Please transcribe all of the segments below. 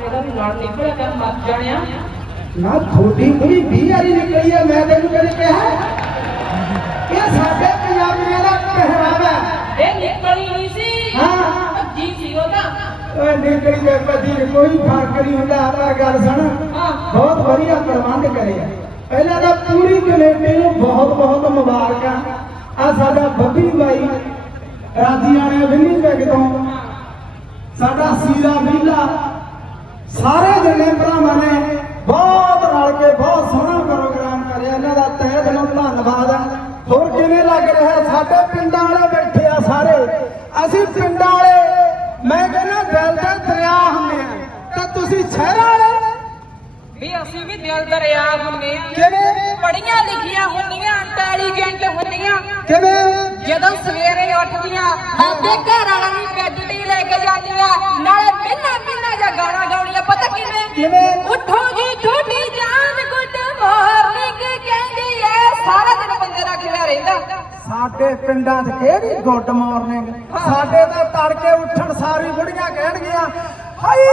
ਤੇਰਾ ਵੀ ਲੜ ਨਿਕਲਿਆ ਕਰ ਮਰ ਜਾਣਿਆ। ਨਾ ਥੋੜੀ ਕੁੜੀ 20 ਵਾਰੀ ਨਿਕਲੀ ਹੈ ਮੈਂ ਤੈਨੂੰ ਕਦੇ ਕਿਹਾ। ਇਹ ਸਾਡੇ ਪੰਜਾਬੀਆਂ ਦਾ ਪਹਿਰਾਵਾ ਹੈ। ਇਹ ਨਿਕਲੀ ਨਹੀਂ ਸੀ। ਹਾਂ। ਭੱਜੀ ਸੀ ਉਹ ਤਾਂ। ਓਏ ਨਿਕਲੀ ਤੇ ਪਤੀ ਕੋਈ ਫ਼ਰਕ ਨਹੀਂ ਹੁੰਦਾ ਆਪਣਾ ਗੱਲ ਸੁਣ। ਹਾਂ। ਬਹੁਤ ਵਧੀਆ ਪ੍ਰਬੰਧ ਕਰਿਆ। ਪਹਿਲਾਂ ਤਾਂ ਪੂਰੀ ਕਮੇਟੀ ਨੂੰ ਬਹੁਤ ਬਹੁਤ ਮੁਬਾਰਕਾਂ। ਆ ਸਾਡਾ ਬੱਬੀ ਬਾਈ ਰਾਜੀ ਵਾਲੇ ਵਿੰਨੀ ਬੈਗ ਤੋਂ। ਸਾਡਾ ਸੀਰਾ ਮੀਲਾ ਸਾਰੇ ਜਿੰਨੇ ਭਰਾਵਾਂ ਨੇ ਬਹੁਤ ਰਲ ਕੇ ਬਹੁਤ ਸੋਹਣਾ ਪ੍ਰੋਗਰਾਮ ਕਰਿਆ। ਇਹਨਾਂ ਦਾ ਤਹਿ ਦਿਲੋਂ ਧੰਨਵਾਦ ਹੈ ਹੋਰ ਕਿਵੇਂ ਲੱਗ ਰਿਹਾ ਸਾਡੇ ਪਿੰਡਾਂ ਵਾਲੇ ਬੈਠੇ ਆ ਸਾਰੇ। ਅਸੀਂ ਪਿੰਡਾਂ ਵਾਲੇ ਮੈਂ ਕਹਿੰਦਾ ਦਿਲ ਦੇ ਦਰਿਆ ਹੁੰਦੇ ਆ। ਤਾਂ ਤੁਸੀਂ ਸ਼ਹਿਰਾਂ ਵਾਲੇ? ਵੀ ਅਸੀਂ ਵੀ ਦਿਲ ਦਰਿਆ ਹੁੰਨੇ ਆ। ਕਿਵੇਂ? ਪੜੀਆਂ ਲਿਖੀਆਂ ਹੁੰਦੀਆਂ ਇੰਟੈਲੀਜੈਂਟ ਹੁੰਦੀਆਂ। ਕਿਵੇਂ? ਜਦੋਂ ਸਵੇਰੇ ਉੱਠਦੀਆਂ। ਆਪੇ ਘਰ ਵਾਲਾ ਨੂੰ ਬੈੱਡ ਤੇ ਲੈ ਕੇ ਜਾਂਦੀਆਂ। ਨਾਲੇ ਮਿੰਨਾ ਮਿੰਨਾ ਜਾਂ ਗਾਣਾ ਗਾਉਣੀਆਂ ਪਤਾ ਕਿਵੇਂ? ਕਿਵੇਂ? ਉੱਠੋ ਜੀ ਤੁਹਾਡੀ ਜਾਨ ਗੁੱਡ ਮਾਰਨਿੰਗ ਕਹਿੰਦੀ ਐ। ਸਾਰਾ ਦਿਨ ਬੰਦੇ ਦਾ ਖਿਆ ਰਹਿੰਦਾ। ਸਾਡੇ ਪਿੰਡਾਂ 'ਚ ਕਿਹੜੀ ਗੁੱਡ ਮਾਰਨਿੰਗ ਸਾਡੇ ਤਾਂ ਤੜਕੇ ਉੱਠਣ ਸਾਰੀ ਬੁੜੀਆਂ ਕਹਿਣਗੀਆਂ ਹਾਈ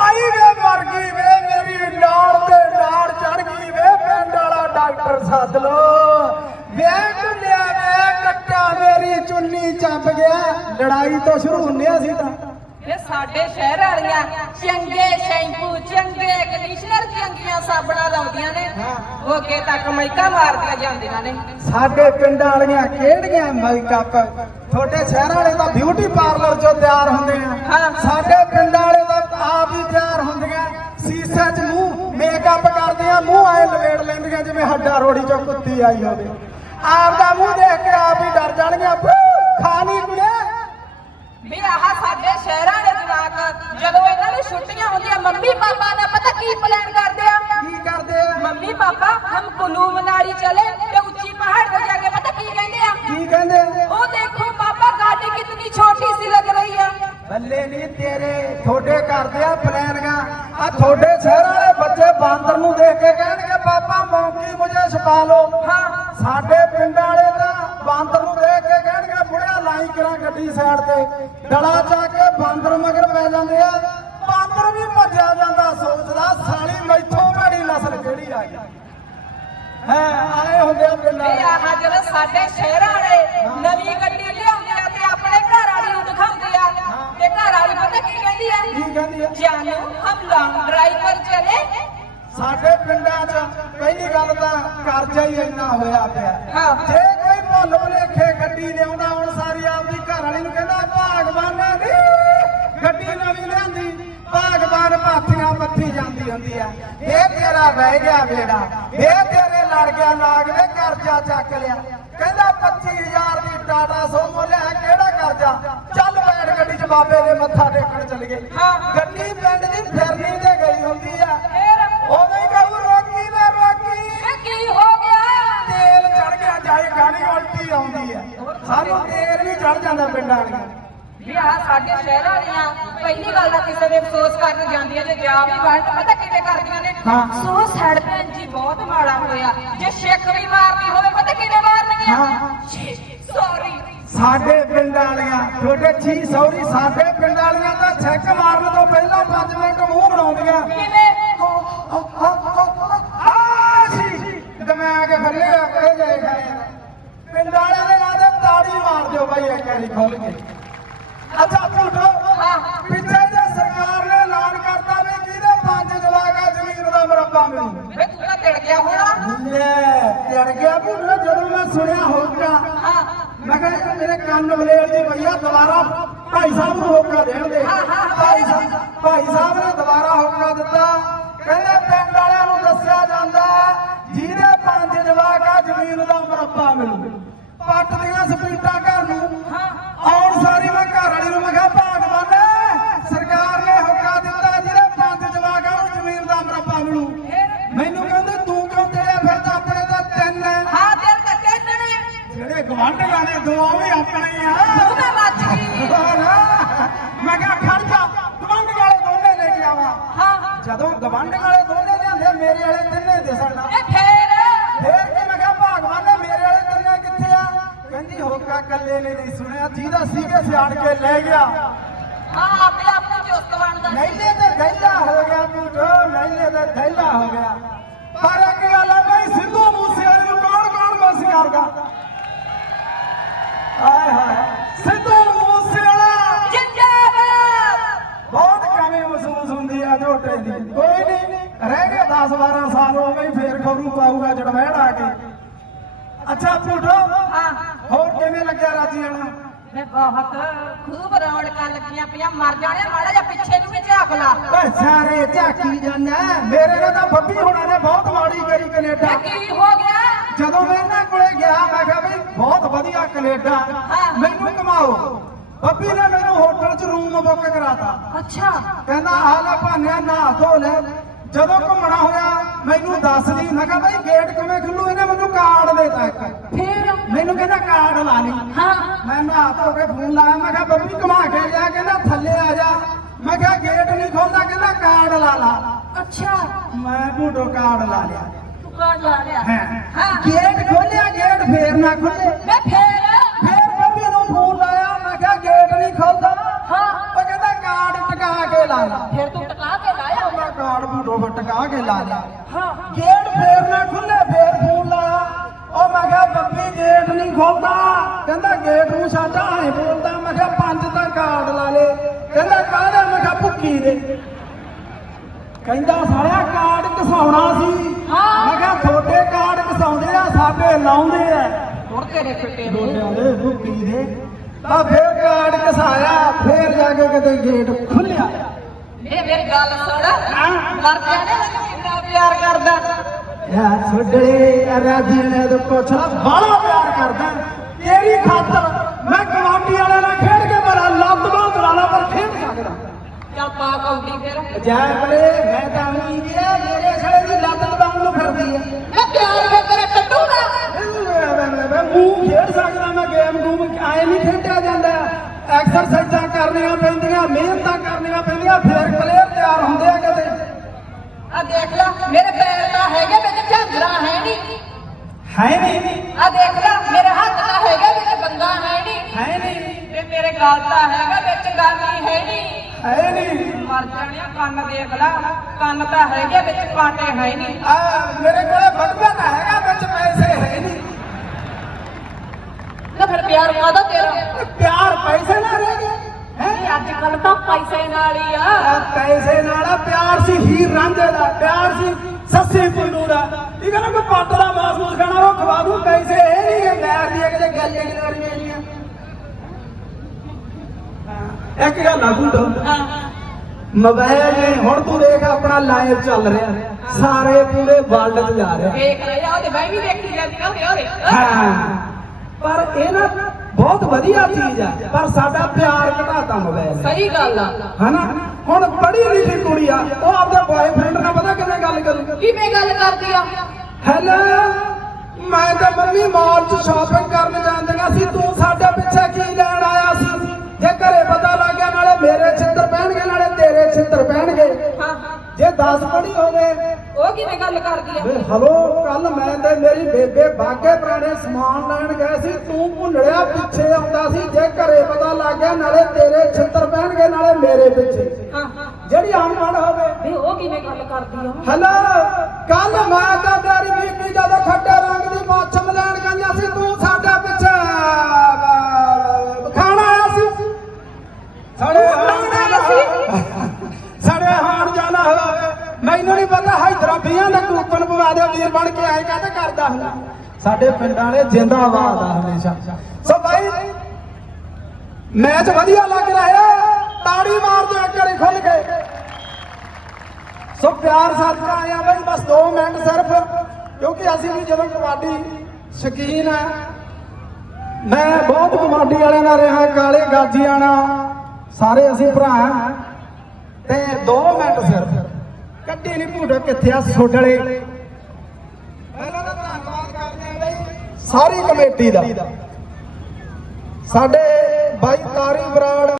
ਆਈ ਵੇ ਮਰ ਗਈ ਵੇ ਮੇਰੀ ਨਾੜ ਤੇ ਨਾੜ ਚੜ ਗਈ ਵੇ ਪਿੰਡ ਵਾਲਾ ਡਾਕਟਰ ਸੱਦ ਲੋ ਵੇ ਕੁੱਲਿਆ ਵੇ ਕੱਟਾ ਮੇਰੀ ਚੁੰਨੀ ਚੱਪ ਗਿਆ। ਲੜਾਈ ਤੋਂ ਸ਼ੁਰੂ ਹੁੰਨੇ ਅਸੀਂ ਤਾਂ। ਇਹ ਸਾਡੇ ਸ਼ਹਿਰ ਵਾਲੀਆਂ ਚੰਗੇ ਸ਼ੈਂਪੂ ਚੰਗੇ ਕੰਡੀਸ਼ਨਰ ਚੰਗੀਆਂ ਸਾਬਣਾਂ ਲਾਉਂਦੀਆਂ ਨੇ। ਹਾਂ। ਹੋਕੇ ਤੱਕ ਮੈਕਾ ਮਾਰਦੀਆਂ ਜਾਂਦੀਆਂ ਨੇ। ਸਾਡੇ ਪਿੰਡਾਂ ਵਾਲੀਆਂ ਕਿਹੜੀਆਂ ਮੇਕਅਪ ਤੁਹਾਡੇ ਸ਼ਹਿਰਾਂ ਵਾਲੇ ਤਾਂ ਬਿਊਟੀ ਪਾਰਲਰ 'ਚੋਂ ਤਿਆਰ ਹੁੰਦੇ ਆ। ਸਾਡੇ ਪਿੰਡਾਂ ਵਾਲੇ ਤਾਂ ਆਪ ਹੀ ਤਿਆਰ ਹੁੰਦੀਆਂ। ਸੀਸੇ 'ਚ ਮੂੰਹ ਮੇਕਅਪ ਕਰਦੀਆਂ ਮੂੰਹ ਐ ਲਵੇੜ ਲੈਂਦੀਆਂ ਜਿਵੇਂ ਹੱਡਾ ਰੋੜੀ 'ਚੋਂ ਕੁੱਤੀ ਆਈ ਹੋਵੇ। ਆਪ ਦਾ ਮੂੰਹ ਦੇਖ ਕੇ ਆਪ ਹੀ ਡਰ ਜਾਣਗੀਆਂ। ਖਾਣੀ ਕੁੜੇ ਵੀ ਆਹ ਸਾਡੇ ਸ਼ਹਿਰਾਂ ਦੇ ਜਵਾਕ ਜਦੋਂ ਇਹਨਾਂ ਨੂੰ ਛੁੱਟੀਆਂ ਹੁੰਦੀਆਂ ਮੰਮੀ ਪਾਪਾ ਦਾ ਪਤਾ ਕੀ ਪਲਾਨ ਕਰਦੇ ਆ? ਕੀ ਕਰਦੇ ਆ? ਮੰਮੀ ਪਾਪਾ ਹਮ ਕੁਲੂ ਮਨਾਲੀ ਚਲੇ ਤੇ ਉੱਚੀ ਪਹਾੜ ਤੇ ਜਾ ਕੇ ਪਤਾ ਕੀ ਕਹਿੰਦੇ ਆ? ਕੀ ਕਹਿੰਦੇ ਆ? ਉਹ ਦੇਖੋ ਪਾਪਾ ਗਾਡੀ ਕਿੰਨੀ ਛੋਟੀ ਸੀ ਲੱਗ ਰਹੀ ਆ। ਬੱਲੇ ਨਹੀਂ ਤੇਰੇ ਥੋੜੇ ਕਰਦੇ ਆ ਪਲਾਨਗਾ ਆ ਥੋੜੇ ਸ਼ਹਿਰਾਂ ਦੇ ਬੱਚੇ ਬਾਂਦਰ ਨੂੰ ਦੇਖ ਕੇ ਕਹਿਣਗੇ ਪਾਪਾ ਮੌਂਕੀ ਮੁਝੇ ਛਪਾ ਲਓ। ਹਾਂ। ਸਾਡੇ ਗੱਡੀ ਸਾਈਡ ਤੇ। ਡਲਾ ਚਾ ਕੇ ਬਾਂਦਰ ਮਗਰ ਪੈ ਜਾਂਦੇ ਆ। ਬਾਂਦਰ ਵੀ ਭੱਜਿਆ ਜਾਂਦਾ ਸੋਚਦਾ ਸਾਲੀ ਮੈਥੋਂ ਬੜੀ ਨਸਲ ਕਿਹੜੀ ਆ ਗਈ? ਹੈ ਆਏ ਹੁੰਦੇ ਆ ਪਿੰਡਾਂ ਇਹ ਆਹ ਜਦੋਂ ਸਾਡੇ ਸ਼ਹਿਰ ਵਾਲੇ ਨਵੀਂ ਗੱਡੀ ਲਿਆਉਂਦੇ ਆ ਤੇ ਆਪਣੇ ਘਰ ਵਾਲੀ ਨੂੰ ਦਿਖਾਉਂਦੇ ਆ। ਤੇ ਘਰ ਵਾਲੀ ਪਤਾ ਕੀ ਕਹਿੰਦੀ ਆ? ਕੀ ਕਹਿੰਦੀ ਆ? ਜਾਨੂ ਹਮ ਲੌਂਗ ਡਰਾਈਵ ਪਰ ਚਲੇ। ਸਾਡੇ ਪਿੰਡਾਂ 'ਚ ਪਹਿਲੀ ਗੱਲ ਤਾਂ ਕਰਜ਼ਾ ਹੀ ਇੰਨਾ ਹੋਇਆ ਪਿਆ। ਹਾਂ। ਜੇ ਭੁੱਲ ਭੁਲੇਖੇ ਗੱਡੀ ਲਿਆਉਂਦਾ ਹੁਣ ਸਾਰੀ ਆਪਦੀ ਘਰ ਵਾਲੀ ਨੂੰ ਕਹਿੰਦਾ ਭਾਗਵਾਨਾ ਦੀ ਗੱਡੀ ਨਵੀਂ ਲਿਆਂਦੀ ਭਾਗਵਾਨ ਪਾਥੀਆਂ ਮੱਥੀ ਜਾਂਦੀ ਹੁੰਦੀ ਆ। ਇਹ ਤੇਰਾ ਰਹਿ ਗਿਆ ਬੇੜਾ ਇਹ ਤੇਰੇ ਲੜ ਗਿਆ ਲਾਗ ਵੇ ਕਰਜ਼ਾ ਚੱਕ ਲਿਆ। ਕਹਿੰਦਾ 25000 ਦੀ ਟਾਟਾ ਸੋਮੋ ਲਿਆ ਕਿਹੜਾ ਕਰਜ਼ਾ? ਚੱਲ ਬੈਠ ਗੱਡੀ 'ਚ ਬਾਬੇ ਦੇ ਮੱਥਾ ਟੇਕਣ ਚਲ ਗਏ। ਗੱਡੀ ਪਿੰਡ ਦੀ ਫਿਰਨੀ ਤੇ ਗਾੜੀ ਉਲਟੀ ਆਉਂਦੀ ਹੈ। ਸਾਨੂੰ ਤੇਲ ਵੀ ਚੜ ਜਾਂਦਾ ਪਿੰਡਾਂ ਵਾਲੀਆਂ ਵੀ ਆਹ ਸਾਡੇ ਸ਼ਹਿਰ ਵਾਲੀਆਂ ਪਹਿਲੀ ਗੱਲ ਤਾਂ ਕਿਸੇ ਦੇ ਅਫਸੋਸ ਕਰਨ ਜਾਂਦੀਆਂ ਜੇ ਜਾ ਵੀ ਬਣ ਤਾਂ ਪਤਾ ਕਿਵੇਂ ਕਰਦੀਆਂ ਨੇ। ਹਾਂ। ਸੋ ਸਾਡ ਭੈਣ ਜੀ ਬਹੁਤ ਮਾੜਾ ਹੋਇਆ। ਜੇ ਛਿੱਕ ਵੀ ਮਾਰਨੀ ਹੋਵੇ ਪਤਾ ਕਿਵੇਂ ਮਾਰਨਗੀਆਂ ਹਾਂ। ਸੌਰੀ ਸਾਡੇ ਪਿੰਡ ਵਾਲੀਆਂ ਛੋਟੇ ਛੀ ਸੌਰੀ ਸਾਡੇ ਪਿੰਡ ਵਾਲੀਆਂ ਤਾਂ ਛੱਕ ਮਾਰਨ ਤੋਂ ਪਹਿਲਾਂ 5 ਮਿੰਟ ਮੂੰਹ ਬਣਾਉਂਦੀਆਂ। ਕਿਵੇਂ ਆ ਸੀ ਦਿਮਾਗ ਖੱਲੇਗਾ ਕਹੇ ਜਾਏਗਾ ਪਿੰਡ ਵਾਲਿਆਂ ਦੇ ਨਾਂ ਤੇ ਤਾੜੀ ਬਾਈ ਇੱਕ ਵਾਰੀ ਖੁੱਲ ਕੇ। ਅੱਛਾ ਝੂਠੋ। ਪਿੱਛੇ ਜੇ ਸਰਕਾਰ ਨੇ ਐਲਾਨ ਕਰਤਾ ਵੀ ਕਿਹਦੇ ਪੰਜ ਜਵਾਗਾ ਜ਼ਮੀਨ ਦਾ ਮੁਰੱਬਾ ਮਿਲੂ? ਵੇ ਤੂੰ ਤਾਂ ਟਿੜ ਗਿਆ ਹੋਣਾ। ਲੈ ਚੜ ਗਿਆ ਵੀ ਮੈਂ ਜਦੋਂ ਮੈਂ ਸੁਣਿਆ ਹੋਕਾ ਮੈਂ ਕਿਹਾ ਇੱਕ ਮੇਰੇ ਕੰਨ ਵਲੇੜ ਦੀ ਭਈਆ ਦੁਬਾਰਾ ਭਾਈ ਸਾਹਿਬ ਨੂੰ ਹੋਕਾ ਦੇਣ ਦੇ। ਭਾਈ ਸਾਹਿਬ ਭਾਈ ਸਾਹਿਬ ਨੇ ਦੁਬਾਰਾ ਹੋਕਾ ਦਿੱਤਾ। ਕਹਿੰਦੇ ਪਿੰਡ ਵਾਲਿਆਂ ਨੂੰ ਦੱਸਿਆ ਜਾਂਦਾ ਜਿਹਦੇ ਪੰਜ ਜਵਾਕ ਆ ਜ਼ਮੀਨ ਦਾ ਮੁਰੱਬਾ ਮਿਲੂ। ਦੀਆਂ ਸਪੀਟਾਂ ਘਰ ਨੂੰ। ਆਉਣ ਸਾਰੀ ਮੈਂ ਘਰ ਵਾਲੀ ਨੂੰ ਮੈਂ ਕਿਹਾ ਭਾਗਵਾਨ ਸਰਕਾਰ ਨੇ ਹੋਕਾ ਦਿੱਤਾ ਜਿਹਦੇ ਪੰਜ ਜਵਾਕ ਆ ਉਹਨੂੰ ਜ਼ਮੀਨ ਦਾ ਮੁਰੱਬਾ ਮਿਲੂ ਮੈਨੂੰ ਕਹਿੰਦੇ ਤੂੰ ਕਿਉਂ ਤੇਰੇ ਫਿਰ ਤਾਂ ਆਪਣੇ ਤਾਂ ਤਿੰਨ ਹੈ ਹਾਂ ਤੇਰੇ ਤਾਂ ਕਹਿੰਦੇ ਨੇ। ਜਿਹੜੇ ਗਵਾਂਢੀਆਂ ਨੇ ਦੋ ਉਹ ਵੀ ਆਪਣੇ ਆ। ਮੱਚ ਗਈ। ਮੈਂ ਕਿਹਾ ਖੜ ਜਾ ਗਵਾਂਢੀ ਵਾਲੇ ਦੋਨੇ ਲੈ ਕੇ ਆਵਾਂ। ਹਾਂ। ਜਦੋਂ ਗਵਾਂਢੀ ਵਾਲੇ ਦੋਨੇ ਲਿਆਂਦੇ ਮੇਰੇ ਵਾਲੇ ਤਿੰਨੇ ਦਿਸਣ ਨਾ ਇਹ ਫੇਰ ਫੇਰ ਕੀ ਮੈਂ ਕਿਹਾ ਭਗਵਾਨ ਨੇ ਮੇਰੇ ਵਾਲੇ ਤਿੰਨੇ ਕਿੱਥੇ ਆ ਹੋਕਾ ਕੱਲੇ ਨੇ ਨਹੀਂ ਸੁਣਿਆ ਜਿਹਦਾ ਸੀਗੇ ਸਿਆਣ ਕੇ ਲੈ ਗਿਆ। ਹਾਂ ਆਪੇ ਆਪਣੀ ਚੁਸਤ ਬਣ ਨੈਲੇ ਤੇ ਥੈਲਾ ਹੋ ਗਿਆ ਝੂਠੋ ਨੈਲੇ ਤੇ ਥੈਲਾ ਹੋ ਗਿਆ। ਪਰ ਇੱਕ ਗੱਲ ਹੈ ਬਈ ਸਿੱਧੂ ਮੂਸੇਵਾਲੇ ਨੂੰ ਕੌਣ ਕੌਣ ਮਿਸ ਕਰਦਾ? ਆਏ ਹਾਏ ਸਿੱਧੂ ਮੂਸੇਵਾਲਾ! ਜਿੰਦਾਬਾਦ! ਬਹੁਤ ਕਮੀ ਮਹਿਸੂਸ ਹੁੰਦੀ ਆ ਝੋਟੇ ਦੀ। ਕੋਈ ਨਹੀਂ ਰਹਿ ਗਏ 10 12 ਸਾਲ ਹੋ ਗਏ ਫੇਰ ਖਬਰੂ ਪਾਊਗਾ ਜੜਵੈੜ ਆ ਕੇ। ਅੱਛਾ ਝੂਠੋ? ਹਾਂ। ਹੋਰ ਕਿਵੇਂ ਲੱਗਿਆ ਰਾਜੀਆਣਾ ਮੈਂ ਬਹੁਤ ਖੂਬ ਰੌਣਕਾਂ ਲੱਗੀਆਂ ਪਈਆਂ ਮਰ ਜਾਣੇ ਮਾੜਾ ਜਿਹਾ ਪਿੱਛੇ ਨੂੰ ਵੀ ਝਾਕ ਲਾ। ਓਏ ਸਾਰੇ ਝਾਕੀ ਜਾਂਦਾ ਮੇਰੇ ਨਾਲ ਤਾਂ ਬੱਬੀ ਹੋਣਾ ਨੇ ਬਹੁਤ ਮਾੜੀ ਕਰੀ ਕੈਨੇਡਾ। ਕੀ ਹੋ ਗਿਆ? ਜਦੋਂ ਮੈਂ ਇਹਨਾਂ ਕੋਲੇ ਗਿਆ ਮੈਂ ਕਿਹਾ ਬਈ ਬਹੁਤ ਵਧੀਆ ਕੈਨੇਡਾ। ਮੈਨੂੰ ਕਮਾਓ ਬੱਬੀ ਨੇ ਮੈਨੂੰ ਹੋਟਲ 'ਚ ਰੂਮ ਬੁੱਕ ਕਰਾਤਾ। ਅੱਛਾ। ਕਹਿੰਦਾ ਆ ਲੈ ਭਾਨਿਆ ਨਹਾ ਧੋ ਲੈ। ਜਦੋਂ ਘੁੰਮਣਾ ਹੋਇਆ ਮੈਨੂੰ ਦੱਸ ਦੀ ਮੈਂ ਕਿਹਾ ਬਈ ਗੇਟ ਕਿਵੇਂ ਖੁੱਲੂ? ਇਹਨੇ ਮੈਨੂੰ ਕਾਰਡ ਦੇਤਾ ਇੱਕ। ਫੇਰ? ਮੈਨੂੰ ਕਹਿੰਦਾ ਕਾਰਡ ਲਾ ਲਈ। ਹਾਂ। ਮੈਂ ਨਹਾ ਧੋ ਕੇ ਫੋਨ ਲਾਇਆ ਮੈਂ ਕਿਹਾ ਬੱਬੀ ਘੁਮਾ ਕੇ ਲਿਆ ਕਹਿੰਦਾ ਥੱਲੇ ਆ ਜਾ। ਮੈਂ ਕਿਹਾ ਗੇਟ ਨਹੀਂ ਖੋਲਦਾ ਕਹਿੰਦਾ ਕਾਰਡ ਲਾ ਲਾ। ਅੱਛਾ। ਮੈਂ ਭੂਟੋ ਕਾਰਡ ਲਾ ਲਿਆ। ਤੂੰ ਕਾਰਡ ਲਾ ਲਿਆ। ਹਾਂ। ਗੇਟ ਖੋਲਿਆ ਗੇਟ ਫੇਰ ਨਾ ਖੁੱਲੇ। ਮੈਂ ਫੇਰ? ਫੇਰ ਬੱਬੀ ਨੂੰ ਫੋਨ ਲਾਇਆ ਮੈਂ ਕਿਹਾ ਗੇਟ ਨਹੀਂ ਖੋਲਦਾ। ਹਾਂ। ਉਹ ਕਹਿੰਦਾ ਕਾਰਡ ਟਕਾ ਕੇ ਲਾ ਲਾ। ਫੇਰ ਤੂੰ ਲਾਇਆ ਮੈਂ ਕਾਰਡ ਭੂਟੋ ਫਿਰ ਟਕਾ ਕੇ ਲਾ ਲਿਆ। ਹਾਂ। ਗੇਟ ਫੇਰ ਨਾ ਖੁੱਲੇ ਫੇਰ ਫੋਨ ਲਾਇਆ। ਉਹ ਮੈਂ ਕਿਹਾ ਬੱਬੀ ਗੇਟ ਨਹੀਂ ਖੋਲਦਾ। ਕਹਿੰਦਾ ਗੇਟ ਨੂੰ ਸਾਡਾ ਐ ਬੋਲਦਾ। ਮੈਂ ਕਿਹਾ ਪੰਜ ਤਾਂ ਕਾਰਡ ਲਾ ਲੇ ਕਹਿੰਦਾ ਕਾਹਦਾ? ਮੈਂ ਕਿਹਾ ਭੁੱਕੀ ਦੇ। ਕਹਿੰਦਾ ਸਾਲਿਆ ਕਾਰਡ ਘਸਾਉਣਾ ਸੀ। ਹਾਂ। ਮੈਂ ਕਿਹਾ ਤੁਹਾਡੇ ਕਾਰਡ ਘਸਾਉਂਦੇ ਆ ਸਾਡੇ ਲਾਉਂਦੇ ਆ। ਹੁਣ ਤੇਰੇ ਫਿੱਟੇ ਦੇ ਭੁੱਕੀ ਦੇ। ਆ ਫੇਰ ਕਾਰਡ ਘਸਾਇਆ। ਫੇਰ ਜਾ ਕੇ ਕਿਤੇ ਗੇਟ ਖੁੱਲਿਆ ਇਹ ਮੇਰੀ ਗੱਲ ਸੁਣ। ਮਰ ਜਾਣੇ ਮੈਨੂੰ ਕਿੰਨਾ ਪਿਆਰ ਕਰਦਾ। ਯਾ ਛੋਡਲੇ ਰਾਜੀ ਨੇ ਤਾਂ ਪੁੱਛਣਾ ਬਾਹਲਾ ਪਿਆਰ ਕਰਦਾ। ਤੇਰੀ ਖਾਤਰ ਮੈਂ ਕਮਾਂਡੀ ਵਾਲੇ ਨਾਲ ਖੇਡ ਕੇ ਮੇਰਾ ਲੱਤ ਬਾਹ ਪਰ ਖੇਡ ਸਕਦਾ। ਚੱਲ ਪਾ ਕੌਡੀ ਫੇਰ? ਜੈ ਬਲੇ ਮੈਂ ਤਾਂ ਨਹੀਂ ਮੇਰੇ ਛੜੇ ਦੀ ਲੱਤ ਦਬਾਉਣ ਨੂੰ ਫਿਰਦੀ ਹੈ ਮੈਂ ਪਿਆਰ ਮੈਂ ਤੇਰੇ ਟੱਟੂ ਦਾ ਮੈਂ ਮੂੰਹ ਖੇਡ ਸਕਦਾ ਮੈਂ ਗੇਮ ਗੂਮ ਆਏ ਨਹੀਂ ਖੇਡਿਆ ਜਾਂਦਾ। ਐਕਸਰਸਾਈਜ਼ਾਂ ਕਰਨੀਆਂ ਪੈਂਦੀਆਂ ਮਿਹਨਤਾਂ ਕਰਨੀਆਂ ਪੈਂਦੀਆਂ ਫਿਰ ਪਲੇਅਰ ਤਿਆਰ ਹੁੰਦੇ ਆ ਕਿਤੇ। ਆ ਦੇਖ ਲੈ ਮੇਰੇ ਪੈਰ ਤਾਂ ਹੈਗੇ ਵਿੱਚ ਝਾਂਜਰਾ ਹੈ ਨਹੀਂ। ਹੈ ਨਹੀਂ। ਆ ਦੇਖ ਲੈ ਮੇਰੇ ਹੱਥ ਤਾਂ ਹੈਗੇ ਵਿੱਚ ਬੰਦਾ ਹੈ ਨਹੀਂ। ਹੈ ਨਹੀਂ। ਤੇ ਮੇਰੇ ਗਲ ਤਾਂ ਹੈਗਾ ਵਿੱਚ ਗਾਨੀ ਹੈ ਨਹੀਂ। ਹੈ ਨਹੀਂ। ਮਰ ਜਾਣਿਆ ਕੰਨ ਦੇਖ ਲੈ ਕੰਨ ਤਾਂ ਹੈਗੇ ਵਿੱਚ ਕਾਂਟੇ ਹੈ ਨਹੀਂ। ਆ ਮੇਰੇ ਕੋਲੇ ਬਟੂਆ ਤਾਂ ਹੈਗਾ ਵਿੱਚ ਪੈਸੇ ਹੈ ਨਹੀਂ ਨਾ ਫਿਰ ਪਿਆਰ ਕਾਦਾ ਤੇਰਾ? ਪਿਆਰ ਪੈਸੇ ਨਾਲ ਰਹਿ ਗਿਆ। ਹੈ? ਇਹ ਅੱਜ ਕੱਲ ਤਾਂ ਪੈਸੇ ਨਾਲ ਹੀ ਆ। ਪੈਸੇ ਨਾਲ ਆ, ਪਿਆਰ ਸੀ ਹੀਰ ਰਾਂਝੇ ਦਾ ਪਿਆਰ ਸੀ ਸੱਸੇ ਪੁੰਨੂ ਦਾ। ਠੀਕ ਹੈ ਨਾ ਕੋਈ ਪੱਟ ਦਾ ਮਾਸ ਮੂਸ ਖਾਣਾ ਉਹ ਖਵਾ ਦੂੰ ਪੈਸੇ ਇਹ ਨਹੀਂ ਕਿ ਮੈਰ ਦੀ ਕਿਤੇ ਗੱਲ ਹੀ ਕਰੀਆਂ ਨਹੀਂ ਇੱਕ ਗੱਲ ਆ ਗੁੱਡੋ। ਹਾਂ। ਮੋਬਾਈਲ ਨੇ ਹੁਣ ਤੂੰ ਦੇਖ ਆਪਣਾ ਲਾਈਵ ਚੱਲ ਰਿਹਾ। ਸਾਰੇ ਪੂਰੇ ਵਰਲਡ 'ਚ ਜਾ ਰਿਹਾ। ਦੇਖ ਰਿਹਾ ਉਹਦੇ ਮੈਂ ਵੀ ਵੇਖੀ ਜਾਂਦੀ ਹਾਂ। ਪਰ ਇਹ ਨਾ ਬਹੁਤ ਵਧੀਆ ਚੀਜ਼ ਆ ਪਰ ਸਾਡਾ ਪਿਆਰ ਘਟਾਤਾ ਮੋਬਾਈਲ ਨੇ ਸਹੀ ਗੱਲ ਆ। ਹਨਾ? ਹੁਣ ਪੜ੍ਹੀ ਲਿਖੀ ਕੁੜੀ ਆ ਉਹ ਆਪਦੇ ਬॉयਫ੍ਰੈਂਡ ਨਾਲ ਪਤਾ ਕਿਵੇਂ ਗੱਲ ਕਰੂ? ਕਿਵੇਂ ਗੱਲ ਕਰਦੀ ਆ? ਹੈਲੋ ਮੈਂ ਤਾਂ ਮੰਮੀ ਮਾਲ 'ਚ ਸ਼ਾਪਿੰਗ ਕਰਨ ਜਾਂਦੀਆਂ ਸੀ ਤੂੰ ਸਾਡੇ ਪਿੱਛੇ ਕੀ ਲੈਣ ਆਇਆ ਸੀ ਜੇ ਘਰੇ ਪਤਾ ਲੱਗ ਗਿਆ ਨਾਲੇ ਮੇਰੇ ਛਿੱਤਰ ਪੈਣਗੇ ਨਾਲੇ ਤੇਰੇ ਛਿੱਤਰ ਪੈਣਗੇ ਹਾਂ ਹਾਂ ਜੇ 10 ਪੜੀ ਹੋਵੇ ਉਹ ਕਿਵੇਂ ਗੱਲ ਕਰਦੀ ਆ? ਵੇ ਹਲੋ ਕੱਲ ਮੈਂ ਤੇ ਮੇਰੀ ਬੇਬੇ ਬਾਗੇ ਪੁਰਾਣੇ ਸਮਾਨ ਲੈਣ ਗਏ ਸੀ ਤੂੰ ਭੁੱਲੜਿਆ ਪਿੱਛੇ ਆਉਂਦਾ ਸੀ ਜੇ ਘਰੇ ਪਤਾ ਲੱਗ ਗਿਆ ਨਾਲੇ ਤੇਰੇ ਛਿੱਤਰ ਪੈਣਗੇ ਨਾਲੇ ਮੇਰੇ ਪਿੱਛੇ। ਜਿਹੜੀ ਅਨਪੜ੍ਹ ਹੋਵੇ। ਵੀ ਉਹ ਕਿਵੇਂ ਗੱਲ ਕਰਦੀ ਆ? ਹਲੋ ਕੱਲ ਮੈਂ ਤਾਂ 20 ਦਾ ਕੂਪਨ ਪਵਾ ਦਿਓ, ਵੀਰ ਬਣ ਕੇ ਆਏ ਕਾਹਦਾ ਕਰਦਾ ਹੁੰਦਾ? ਸਾਡੇ ਪਿੰਡਾਂ ਵਾਲੇ ਜਿੰਦਾਬਾਦ ਆ ਹਮੇਸ਼ਾ। ਸੋ ਭਾਈ ਮੈਚ ਵਧੀਆ ਲੱਗ ਰਿਹਾ ਤਾੜੀ ਮਾਰ ਦਿਓ ਇੱਕ ਵਾਰੀ ਖੁੱਲ ਕੇ। ਸੋ ਪਿਆਰ ਸਾਥਾ ਆਇਆ ਬਈ, ਬਸ 2 ਮਿੰਟ ਸਿਰਫ, ਕਿਉਂਕਿ ਅਸੀਂ ਵੀ ਜਦੋਂ ਕਬੱਡੀ ਸ਼ਕੀਨ ਹੈ ਮੈਂ ਬਹੁਤ ਕਬੱਡੀ ਵਾਲਿਆਂ ਨਾਲ ਰਿਹਾ, ਕਾਲੇ ਗਾਜੀਆਣਾ, ਸਾਰੇ ਅਸੀਂ ਭਰਾ ਤੇ 2 ਮਿੰਟ ਸਿਰਫ। ਕੱਢੀ ਨਹੀਂ ਭੂਟੋ ਕਿੱਥੇ ਆ ਸੋਡਲੇ। ਪਹਿਲਾਂ ਤਾਂ ਧੰਨਵਾਦ ਕਰਦੇ ਆ ਬਈ, ਸਾਰੀ ਕਮੇਟੀ ਦਾ। ਸਾਡੇ ਬਾਈ ਤਾਰੀ ਬਰਾੜ